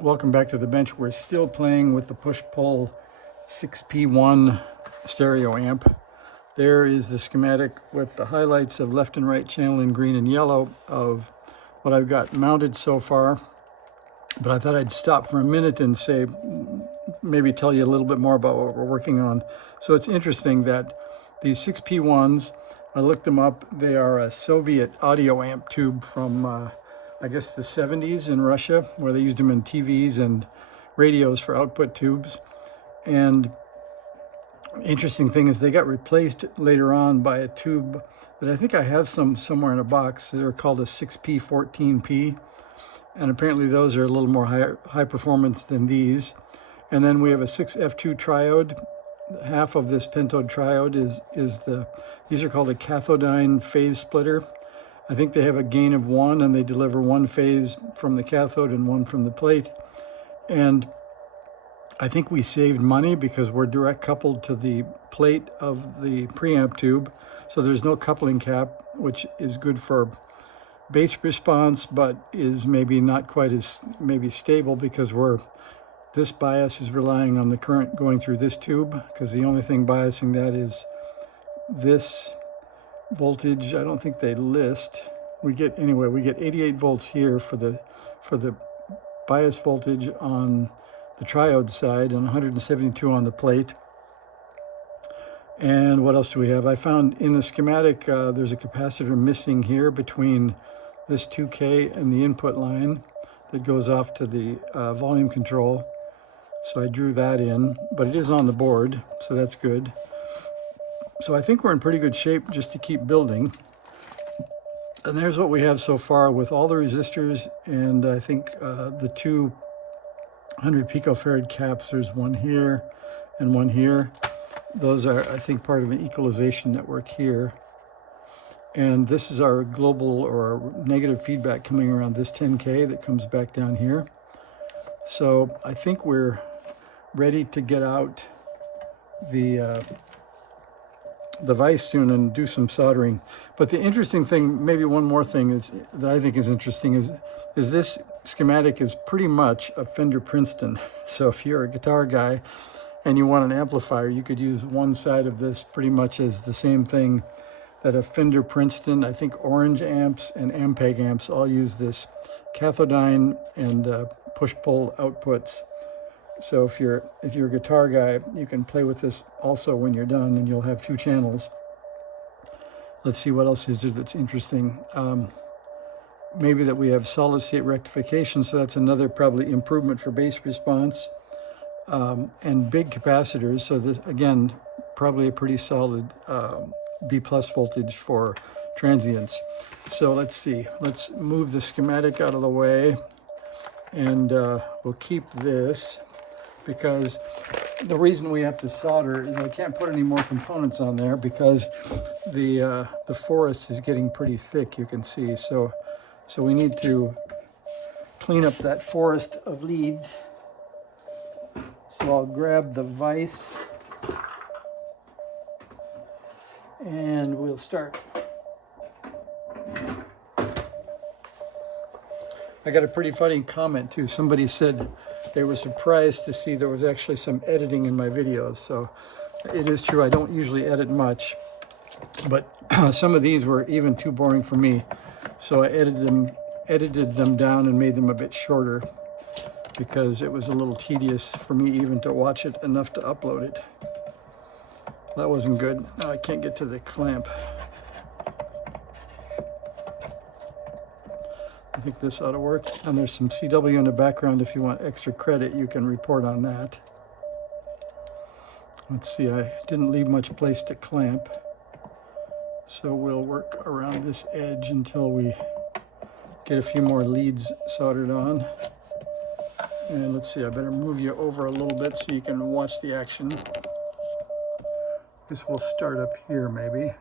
Welcome back to the bench. We're still playing with the push-pull 6P1 stereo amp. There is the schematic with the highlights of left and right channel in green and yellow of what I've got mounted so far. But I thought I'd stop for a minute and say, maybe tell you a little bit more about what we're working on. So it's interesting that these 6P1s, I looked them up, they are a Soviet audio amp tube from I guess the 70s in Russia, where they used them in TVs and radios for output tubes. And interesting thing is they got replaced later on by a tube that I think I have somewhere in a box. They're called a 6P14P. And apparently those are a little more high performance than these. And then we have a 6F2 triode. Half of this pentode triode these are called a cathodyne phase splitter. I think they have a gain of 1 and they deliver 1 phase from the cathode and 1 from the plate. And I think we saved money because we're direct coupled to the plate of the preamp tube. So there's no coupling cap, which is good for bass response, but is maybe not quite as stable because this bias is relying on the current going through this tube, because the only thing biasing that is this voltage. I don't think they list. We get 88 volts here for the bias voltage on the triode side and 172 on the plate. And what else do we have? I found in the schematic there's a capacitor missing here between this 2K and the input line that goes off to the volume control. So I drew that in, but it is on the board, so that's good. So I think we're in pretty good shape just to keep building. And there's what we have so far with all the resistors, and I think the 200 picofarad caps. There's one here and one here. Those are, I think, part of an equalization network here. And this is our global or our negative feedback coming around this 10K that comes back down here. So I think we're ready to get out the vise soon and do some soldering. But the interesting thing, maybe one more thing that I think is interesting is this schematic is pretty much a Fender Princeton. So if you're a guitar guy and you want an amplifier, you could use one side of this pretty much as the same thing that a Fender Princeton. I think Orange amps and Ampeg amps all use this cathodyne and push-pull outputs. So if you're a guitar guy, you can play with this also when you're done, and you'll have 2 channels. Let's see what else is there that's interesting. Maybe that we have solid state rectification, so that's another probably improvement for bass response. And big capacitors, so this, again, probably a pretty solid B+ voltage for transients. So let's see, let's move the schematic out of the way, and we'll keep this, because the reason we have to solder is I can't put any more components on there because the forest is getting pretty thick, you can see. So we need to clean up that forest of leads. So I'll grab the vise and we'll start. I got a pretty funny comment too. Somebody said they were surprised to see there was actually some editing in my videos. So it is true, I don't usually edit much, but some of these were even too boring for me. So I edited them down and made them a bit shorter because it was a little tedious for me even to watch it enough to upload it. That wasn't good. Now I can't get to the clamp. I think this ought to work. And there's some CW in the background. If you want extra credit, you can report on that. Let's see, I didn't leave much place to clamp. So we'll work around this edge until we get a few more leads soldered on. And let's see, I better move you over a little bit so you can watch the action. This will start up here maybe.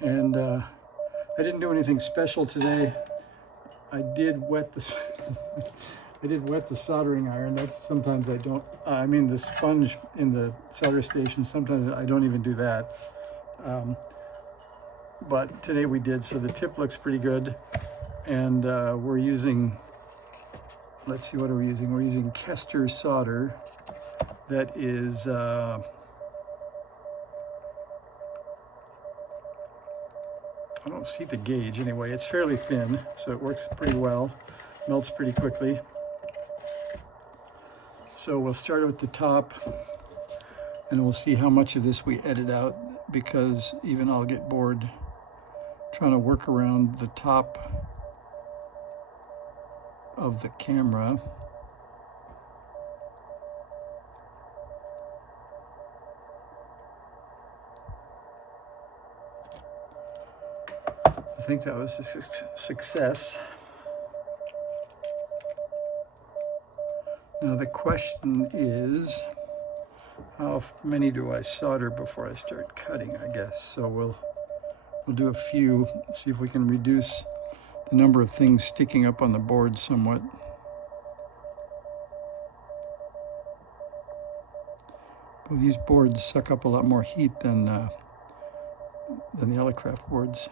And I didn't do anything special today. I did wet the I did wet the soldering iron. That's sometimes I don't. I mean the sponge in the solder station. Sometimes I don't even do that. But today we did. So the tip looks pretty good, and we're using let's see, what are we using? We're using Kester solder. That is, I don't see the gauge anyway. It's fairly thin, so it works pretty well. Melts pretty quickly. So we'll start with the top, and we'll see how much of this we edit out, because even I'll get bored trying to work around the top of the camera. I think that was a success. Now the question is, how many do I solder before I start cutting, I guess. So we'll do a few, see if we can reduce the number of things sticking up on the board somewhat. Well, these boards suck up a lot more heat than the Elecraft boards.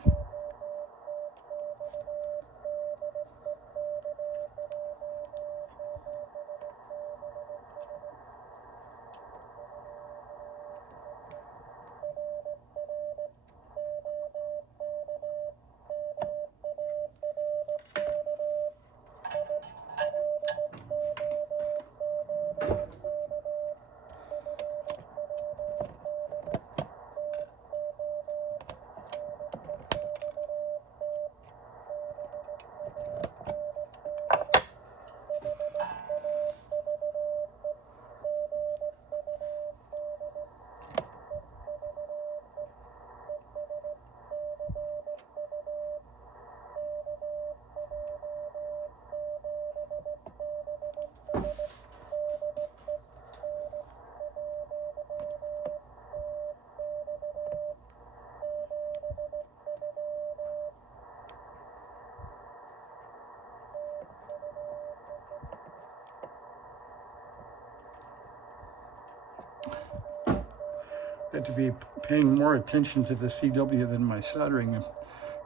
I had to be paying more attention to the CW than my soldering. I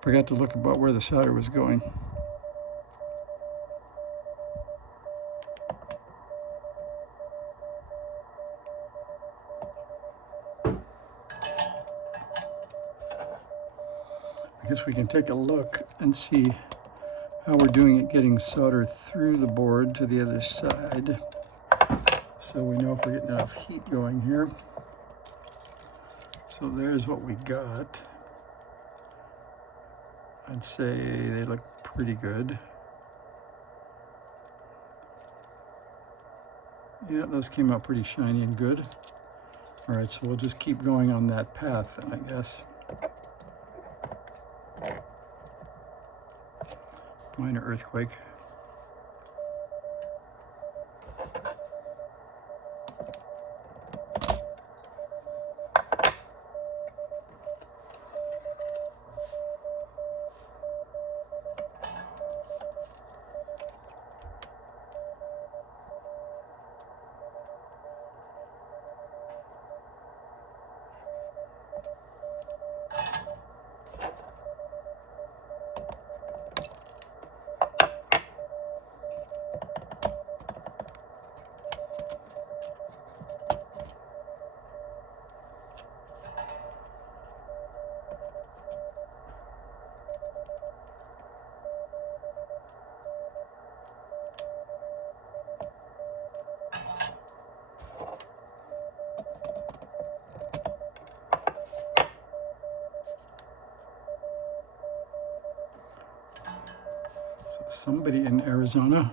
forgot to look about where the solder was going. I guess we can take a look and see how we're doing at getting solder through the board to the other side, so we know if we're getting enough heat going here. So there's what we got. I'd say they look pretty good. Yeah, those came out pretty shiny and good. All right, so we'll just keep going on that path then, I guess. Minor earthquake. Somebody in Arizona.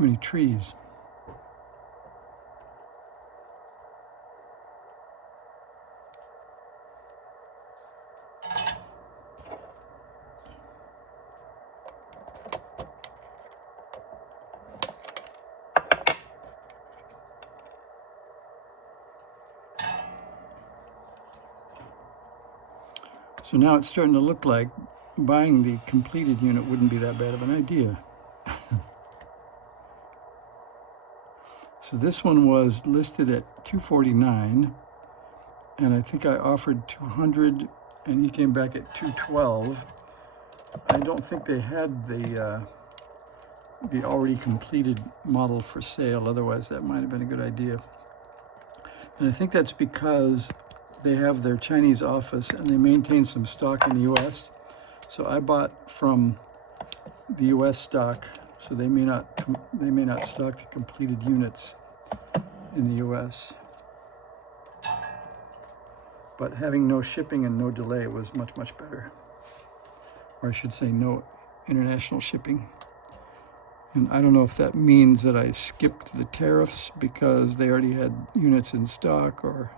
Too many trees. So now it's starting to look like buying the completed unit wouldn't be that bad of an idea. So this one was listed at $249, and I think I offered $200, and he came back at $212. I don't think they had the already completed model for sale. Otherwise, that might have been a good idea. And I think that's because they have their Chinese office and they maintain some stock in the US. So I bought from the US stock, so they may not stock the completed units in the US. But having no shipping and no delay was much, much better. Or I should say no international shipping. And I don't know if that means that I skipped the tariffs because they already had units in stock, or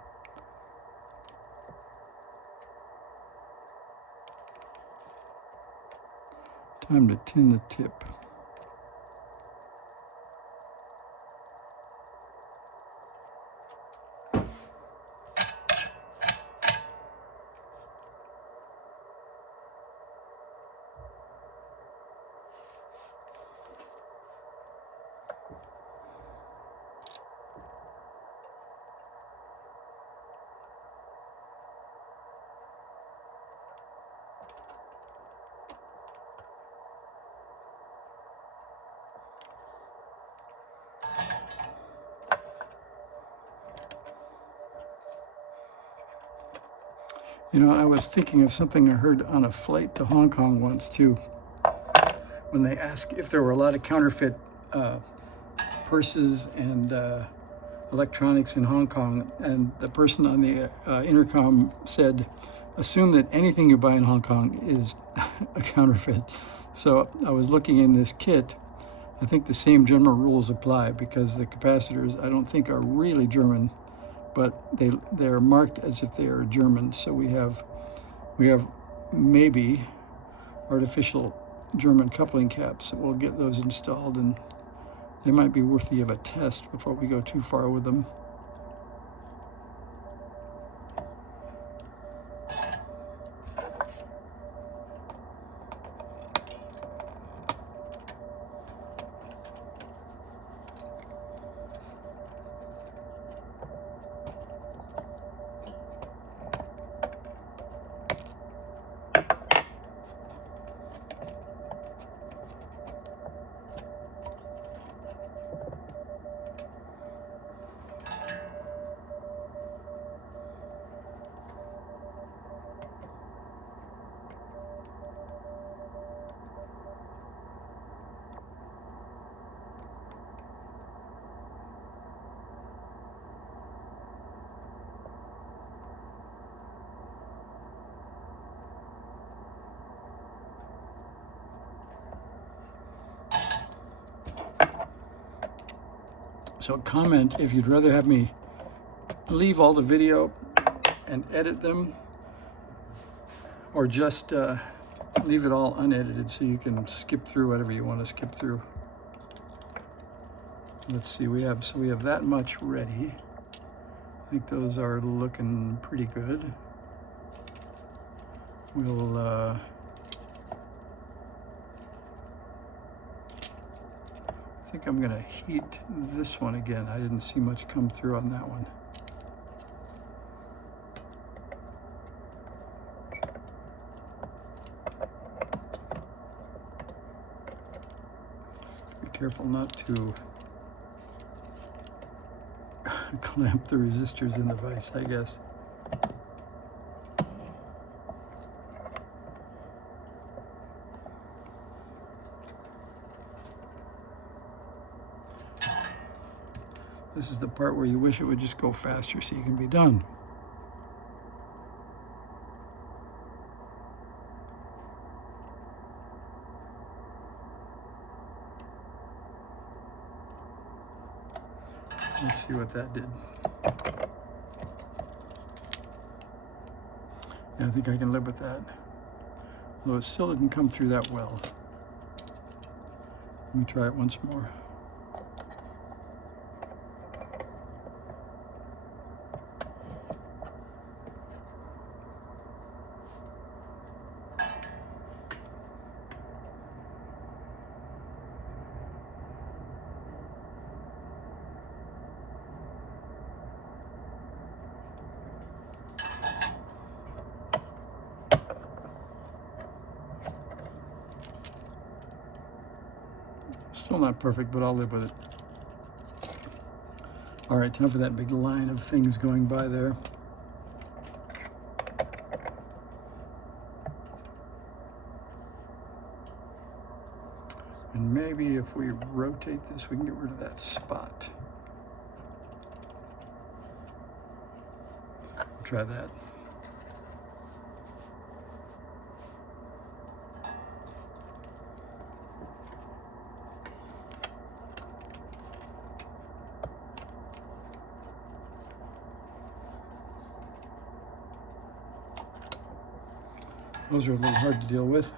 time to tin the tip. You know, I was thinking of something I heard on a flight to Hong Kong once too, when they asked if there were a lot of counterfeit purses and electronics in Hong Kong, and the person on the intercom said, assume that anything you buy in Hong Kong is a counterfeit. So I was looking in this kit. I think the same general rules apply, because the capacitors I don't think are really German, but they're marked as if they are German. So we have maybe artificial German coupling caps. We'll get those installed, and they might be worthy of a test before we go too far with them. So comment if you'd rather have me leave all the video and edit them, or just leave it all unedited so you can skip through whatever you want to skip through. Let's see, we have that much ready. I think those are looking pretty good. We'll I think I'm going to heat this one again. I didn't see much come through on that one. Be careful not to clamp the resistors in the vise, I guess. This is the part where you wish it would just go faster so you can be done. Let's see what that did. Yeah, I think I can live with that. Although it still didn't come through that well. Let me try it once more. Still not perfect, but I'll live with it. All right, time for that big line of things going by there. And maybe if we rotate this, we can get rid of that spot. Try that. Those are a little hard to deal with.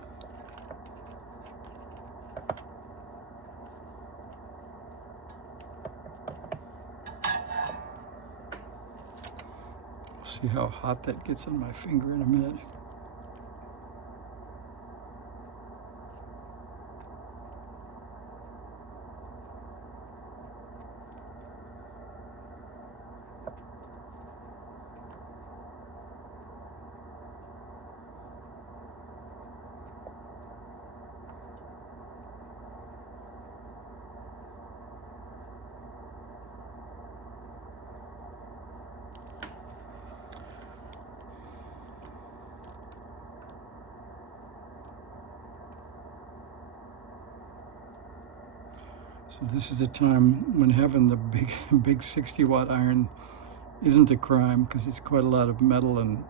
We'll see how hot that gets on my finger in a minute. So this is a time when having the big 60-watt iron isn't a crime, because it's quite a lot of metal and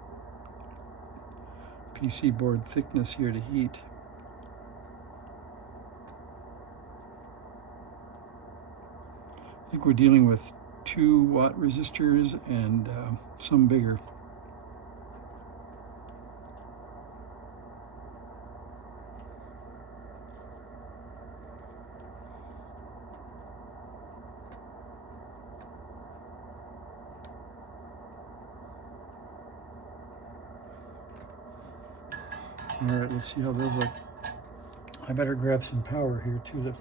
PC board thickness here to heat. I think we're dealing with 2-watt resistors and some bigger. All right, let's see how those look. I better grab some power here too.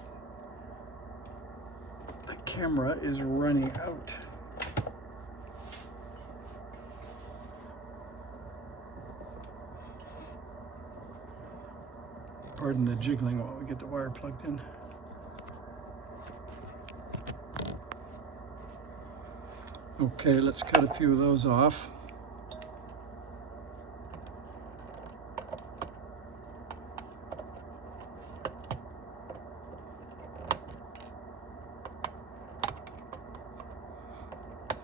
The camera is running out. Pardon the jiggling while we get the wire plugged in. Okay, let's cut a few of those off.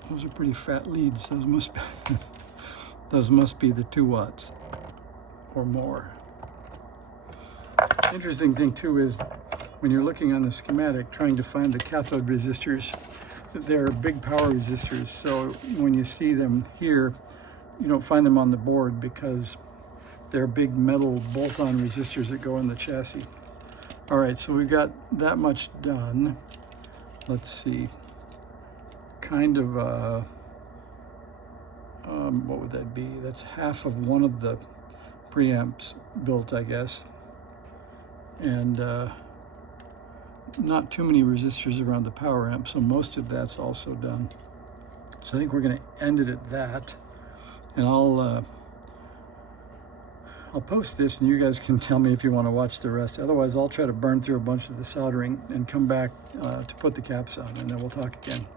Those are pretty fat leads. Those must be the 2 watts or more. Interesting thing too is when you're looking on the schematic trying to find the cathode resistors, they're big power resistors. So when you see them here, you don't find them on the board because they're big metal bolt-on resistors that go in the chassis. All right, so we've got that much done. Let's see. Kind of, what would that be? That's half of one of the preamps built, I guess. And not too many resistors around the power amp, so most of that's also done. So I think we're going to end it at that. And I'll post this, and you guys can tell me if you want to watch the rest. Otherwise, I'll try to burn through a bunch of the soldering and come back to put the caps on, and then we'll talk again.